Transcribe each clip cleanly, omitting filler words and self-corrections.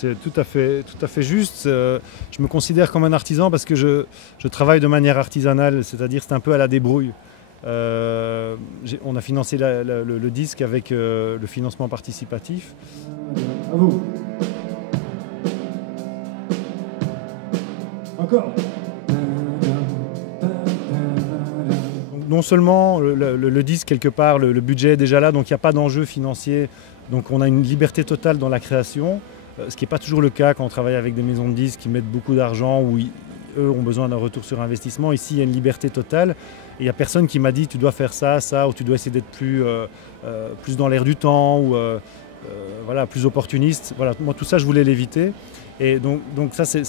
C'est tout à fait juste. Je me considère comme un artisan parce que je travaille de manière artisanale, c'est-à-dire c'est un peu à la débrouille. On a financé le disque avec le financement participatif. À vous. Encore. Non seulement le disque, quelque part, le budget est déjà là, donc il n'y a pas d'enjeu financier. Donc on a une liberté totale dans la création, ce qui n'est pas toujours le cas quand on travaille avec des maisons de disques qui mettent beaucoup d'argent ou eux ont besoin d'un retour sur investissement. Ici, il y a une liberté totale et il n'y a personne qui m'a dit tu dois faire ça, ça, ou tu dois essayer d'être plus dans l'air du temps ou voilà, plus opportuniste. Voilà, moi, tout ça, je voulais l'éviter. Et donc ça, c'est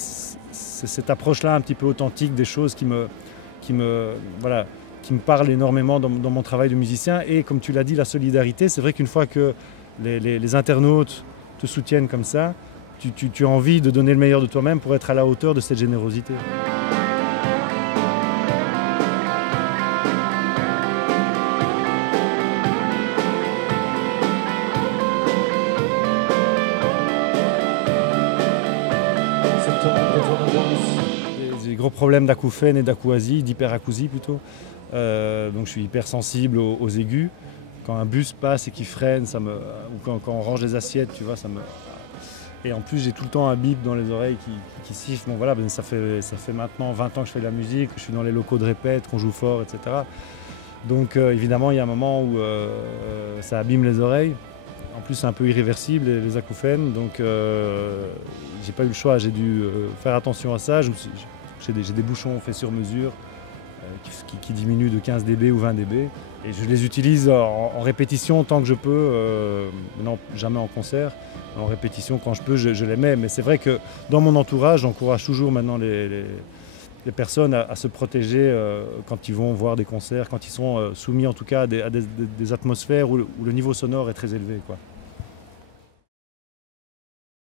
cette approche-là un petit peu authentique des choses qui me parle énormément dans mon travail de musicien. Et comme tu l'as dit, la solidarité, c'est vrai qu'une fois que les internautes te soutiennent comme ça, tu as envie de donner le meilleur de toi-même pour être à la hauteur de cette générosité. J'ai des gros problèmes d'acouphènes et d'acouasie, d'hyperacousie plutôt. Donc je suis hypersensible aux aigus. Quand un bus passe et qu'il freine, ou quand on range les assiettes, tu vois, Et en plus, j'ai tout le temps un bip dans les oreilles qui siffle. Bon, voilà, ça fait maintenant 20 ans que je fais de la musique, que je suis dans les locaux de répète, qu'on joue fort, etc. Donc évidemment, il y a un moment où ça abîme les oreilles. En plus, c'est un peu irréversible, les acouphènes. Donc j'ai pas eu le choix, j'ai dû faire attention à ça. J'ai des bouchons faits sur mesure qui diminuent de 15 dB ou 20 dB. Et je les utilise en répétition tant que je peux, non, jamais en concert. En répétition, quand je peux, je les mets. Mais c'est vrai que dans mon entourage, j'encourage toujours maintenant les personnes à se protéger quand ils vont voir des concerts, quand ils sont soumis en tout cas à des atmosphères où le niveau sonore est très élevé, quoi.